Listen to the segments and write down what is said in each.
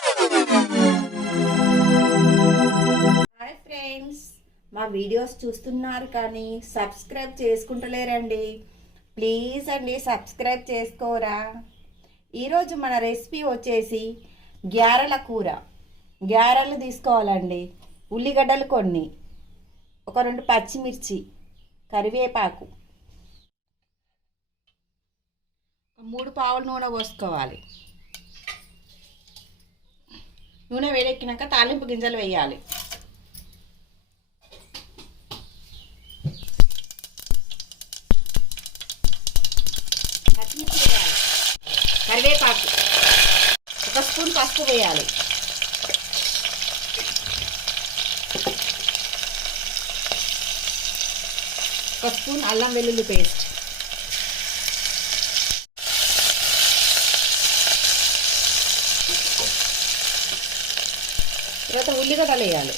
Hi friends, మా videos చూస్తున్నారు కానీ సబ్స్క్రైబ్ చేసుకుంటలేరండి. ప్లీజ్ అండి సబ్స్క్రైబ్ చేసుకోరా. ఈరోజు మన రెసిపీ వచ్చేసి గ్యారెల కూర. గ్యారెలు తీసుకోవాలండి. ఉల్లిగడ్డలు కొన్ని, ఒక 2 పచ్చిమిర్చి, కరివేపాకు, 3 పావుల నూనె పోసుకోవాలి. నూనె వేడెక్కినాక తాలింపు గింజలు వేయాలి. పచ్చిమిర్చి వేయాలి, కరివేపాకు, 1 స్పూన్ పసుపు వేయాలి, ఒక స్పూన్ అల్లం వెల్లుల్లి పేస్ట్, తర్వాత ఉల్లిగడ్డలు వేయాలి.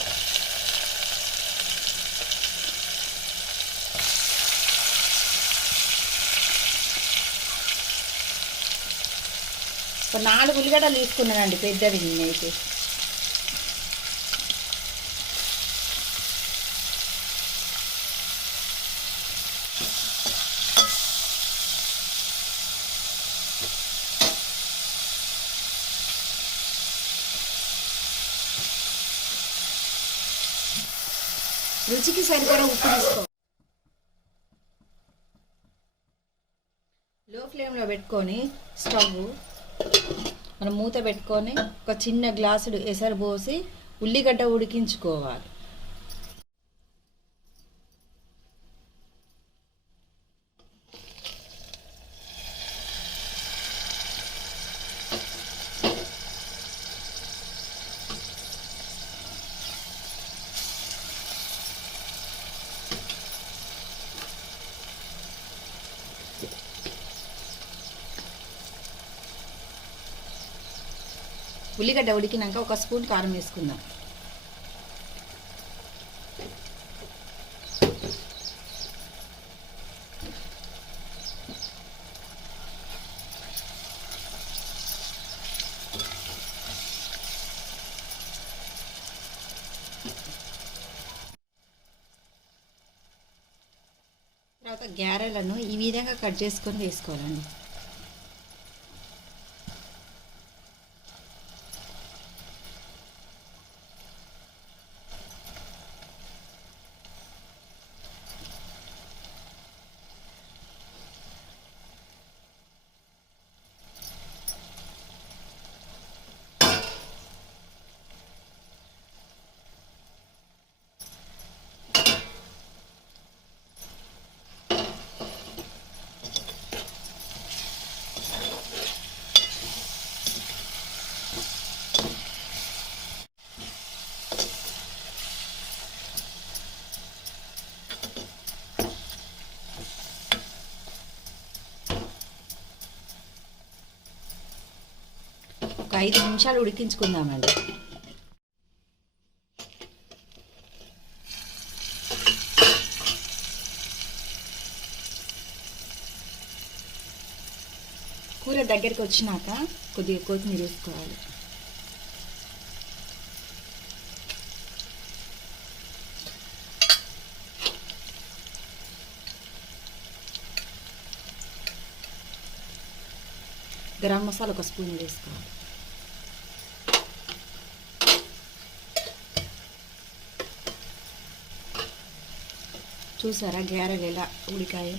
ఒక 4 ఉల్లిగడ్డలు తీసుకున్నానండి, పెద్దవి నేనైతే. రుచికి సరిపడా ఉప్పు తీసుకో. లో ఫ్లేమ్లో పెట్టుకొని స్టవ్ మనం మూత పెట్టుకొని ఒక చిన్న గ్లాసుడు ఎసరు పోసి ఉల్లిగడ్డ ఉడికించుకోవాలి. ఉల్లిగడ్డ ఉడికినాక 1 స్పూన్ కారం వేసుకుందాం. తర్వాత గ్యారెలను ఈ విధంగా కట్ చేసుకొని వేసుకోవాలండి. ఒక 5 నిమిషాలు ఉడికించుకుందామండి. కూర దగ్గరికి వచ్చినాక కొద్దిగా కొత్తిమీర వేసుకోవాలి. గరం మసాలా 1 స్పూన్ వేసుకోవాలి. చూసారా గ్యారెలు ఎలా ఉడికాయో?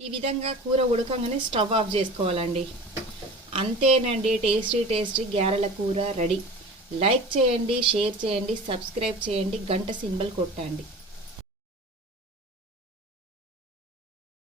ఈ విధంగా కూర ఉడకంగానే స్టవ్ ఆఫ్ చేసుకోవాలండి. అంతేనండి, టేస్టీ గ్యారెల కూర రెడీ. లైక్ చేయండి, షేర్ చేయండి, సబ్స్క్రైబ్ చేయండి, గంట సింబల్ కొట్టండి.